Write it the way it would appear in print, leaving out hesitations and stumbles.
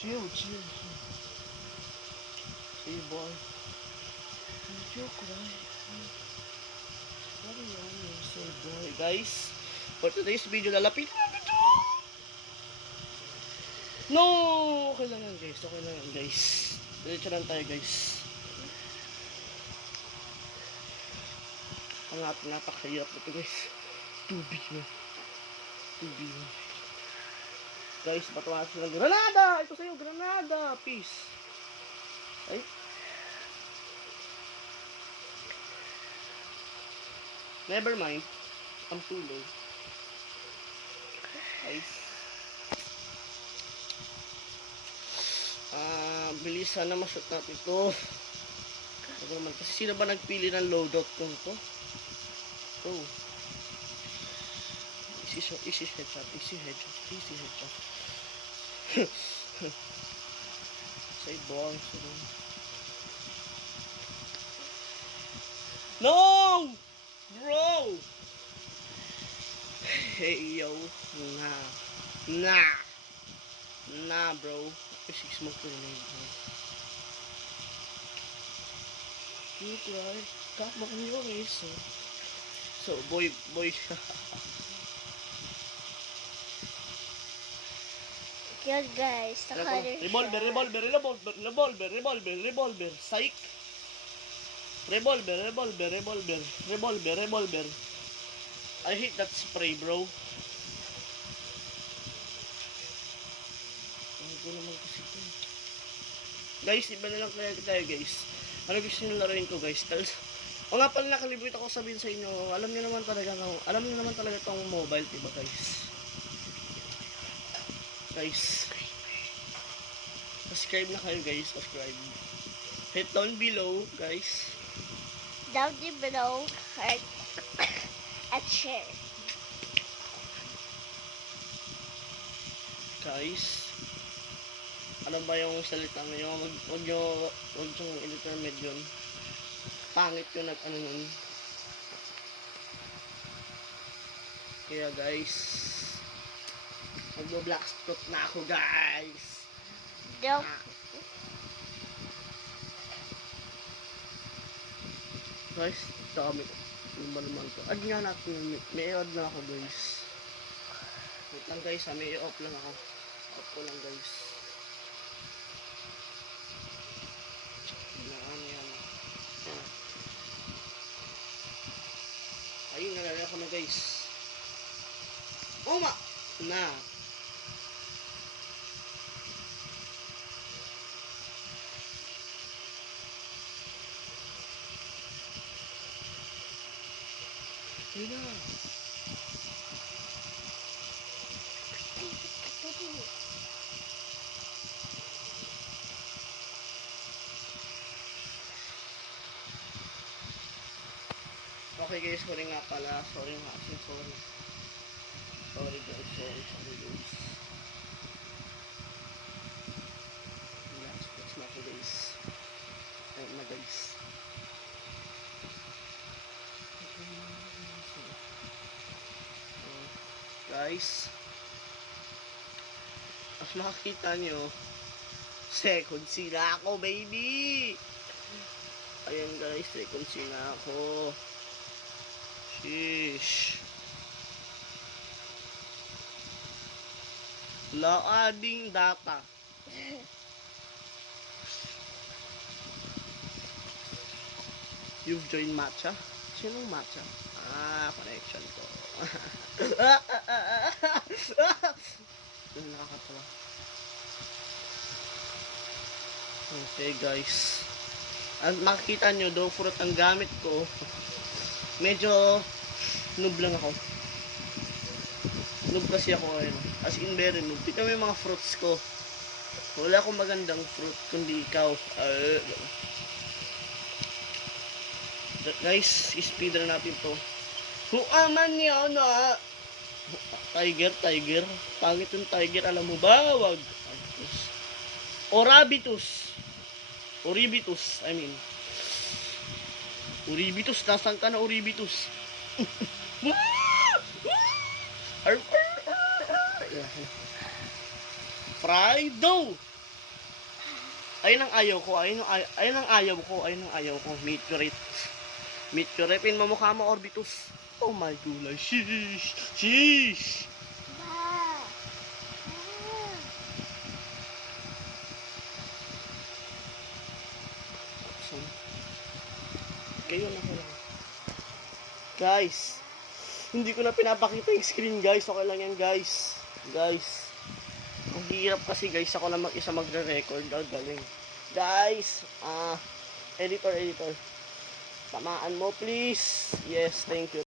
Chill. Say boy. Joke lang. Ano yan? Say boy. Guys, for today's video, lalapitan natin ito. No! Okay lang yan guys. Diretso lang tayo guys. Ang napakahirap na ito guys. Tubig na. Guys, patawa sila ng granada! Ito sa'yo, granada! Peace. Ay. Never mind. Ang tulog. Guys. Bilisan na mashoot natin ito. Ano naman, kasi sino ba nagpili ng loadout kung ito? Oh. Easy headshot. Say ball. No! Bro! Hey, yo. Nah, bro. Kasi smoke ko rin yun. Cute, right? Kakma ko nyo guys. So, boy. Yun guys, Revolver. Psych. Revolver. I hate that spray, bro. Ano naman kasi ito. Guys, iba na lang kaya tayo guys. Ano gusto nyo laruin ko guys? O nga pala, nakalimutan ako sabihin sa inyo, alam niyo naman talaga itong mobile, diba guys? Subscribe na kayo guys, subscribe. Hit down below guys. Down below, heart, at share. Guys, ano ba yung salita nyo? Huwag yung intermed yun. Pangit yung nag-ano nun. Kaya guys, mag-blackspot na ako guys. Don't. Guys, ito kami. Ano ba naman ito? Add nga natin. May i-add na ako guys. Wait lang guys ha, may i-off lang ako. Off ko lang guys. Ano yan. Ayun, nalala ko na guys. Uma! Na! Ayun na! Okay guys, sorry nga pala. Sorry guys. Sorry guys. Relax na ako guys. Ayun na guys. Guys, as makikita nyo, second sila ako baby. Ayan guys, second sila ako. Sheesh. Loading data. You've joined matcha? Sinong matcha? Connection ko. Nakakatawa. Okay guys. At makikita nyo, daw fruit ang gamit ko. Medyo noob lang ako. Noob kasi ako ngayon. As in very noob. Tignan mo yung mga fruits ko. Wala akong magandang fruit kundi ikaw. Guys, speedrun natin to. Huaman niya na. Tiger. Pangit yung tiger. Alam mo ba? Wag. Oribitus, I mean. Oribitus, nasaan ka na Oribitus? Frido! Ayun ang ayaw ko, ayun ang ayaw ko, ayun ang ayaw ko. Meteorite. Meteorite, pinamukha mo Orbitus. Oh my gulay, sheesh, sheesh. Ba. So, kayo na ko lang. Guys, hindi ko na pinapakita yung screen guys. Okay lang yan guys. Guys, ang hirap kasi guys. Ako lang mag-isa magre-record. Galing. Guys, editor. Tamaan mo please. Yes, thank you.